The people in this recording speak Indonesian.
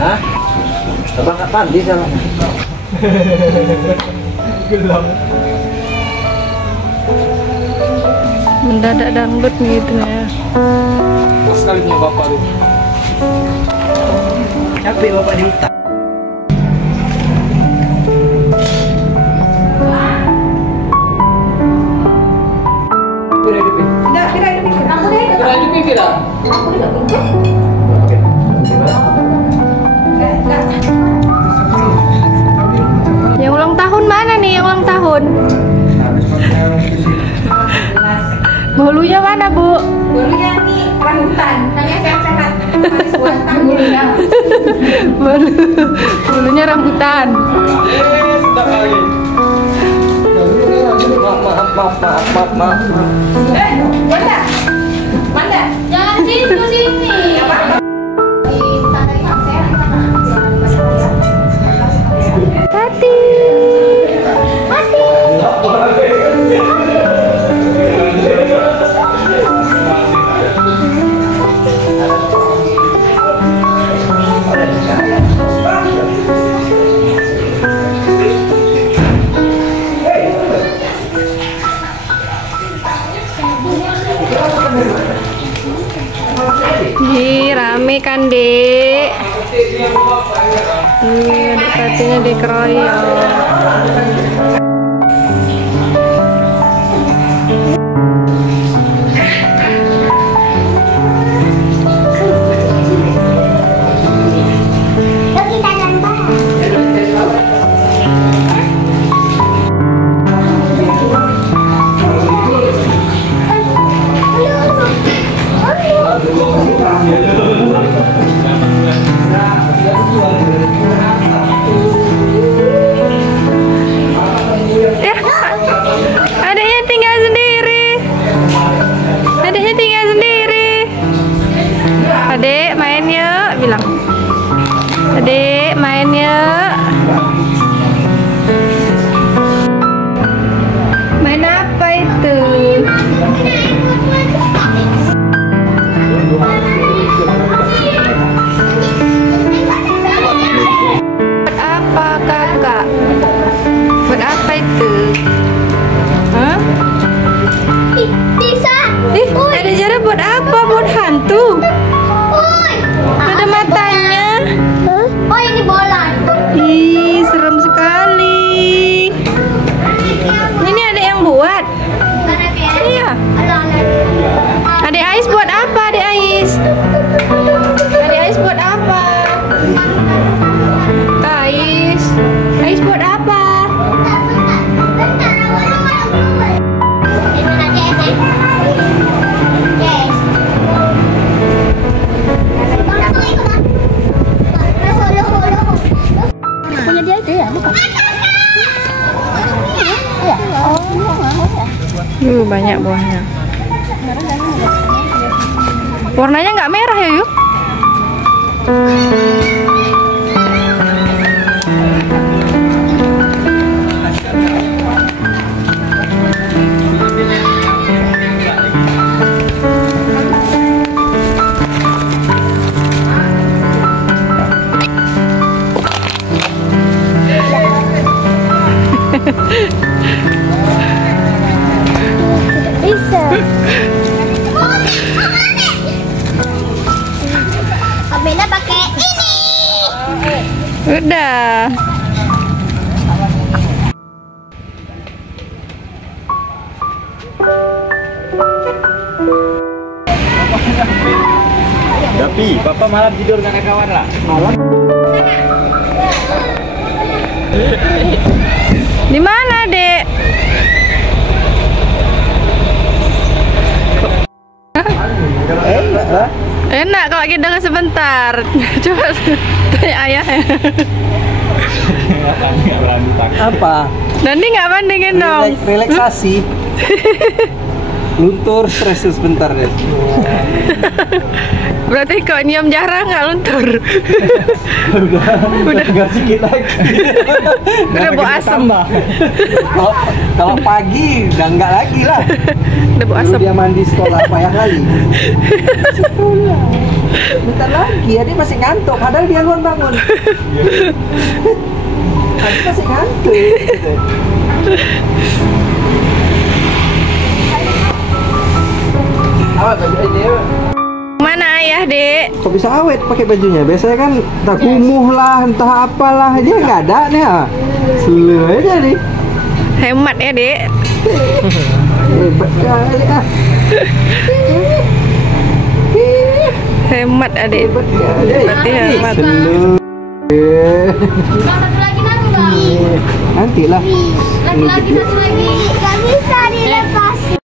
Hah? Abang nggak mandi sama? Gelap. Mendadak dangdut gitu ya. Pas sekali punya bapak tuh. Capek bapak di hutan. Yang ulang tahun mana nih yang ulang tahun? Bolunya mana, Bu? Bulunya nih rambutan, tanya sehat-sehat. Buatan bulunya. Bulunya rambutan. Sedap lagi. Maaf. Wanda, Wanda, Jangan situ sini. Hati. Ih, rame kan, Dek? Adik patinya dikeroyok. Adiknya tinggal sendiri. Adik main yuk, bilang. Adik main yuk. Main apa itu? Buat apa kakak? Buat apa itu? Hah? Bisa. Ada Zara buat apa? Buat hantu? Ada matanya. Oh, ini bola. Ih, serem sekali. Ini ada yang buat. Iya. Adik Ais buat apa? Adik Ais buat apa? Ais buat apa? Punya dia itu ya, bukan? Iya. Banyak buahnya. Warnanya nggak merah ya, Yuk? Bisa. Amena pakai ini. Udah. Tapi papa malam tidur dengan kawan lah. Malam. Di mana, Dek? Enak kalau kita sebentar. Coba tanya ayahnya. Apa? Nanti nggak bandingin dong. Relaksasi. Luntur stres sebentar deh. Berarti kok nyium jarang nggak luntur? udah nggak sedikit lagi. Udah bau asem. Kalau pagi udah nggak lagi lah. Udah bau asem. Dia mandi sekolah payah kali. Bentar lagi, adik masih ngantuk. Padahal dia luan bangun. Adik masih ngantuk. Awet baju ini. Mana ayah, Dek? Kok bisa awet pakai bajunya? Biasanya kan entah kumuh lah, entah apalah. Dia nggak ada nih. Selu aja nih. Hemat ya, Dek. Hebat kali ah. Hemat, Adik. Hebat kali. Berarti hemat. Selu. Satu lagi nanggung dong. Nanti lah. Lagi-lagi satu lagi. Gak bisa.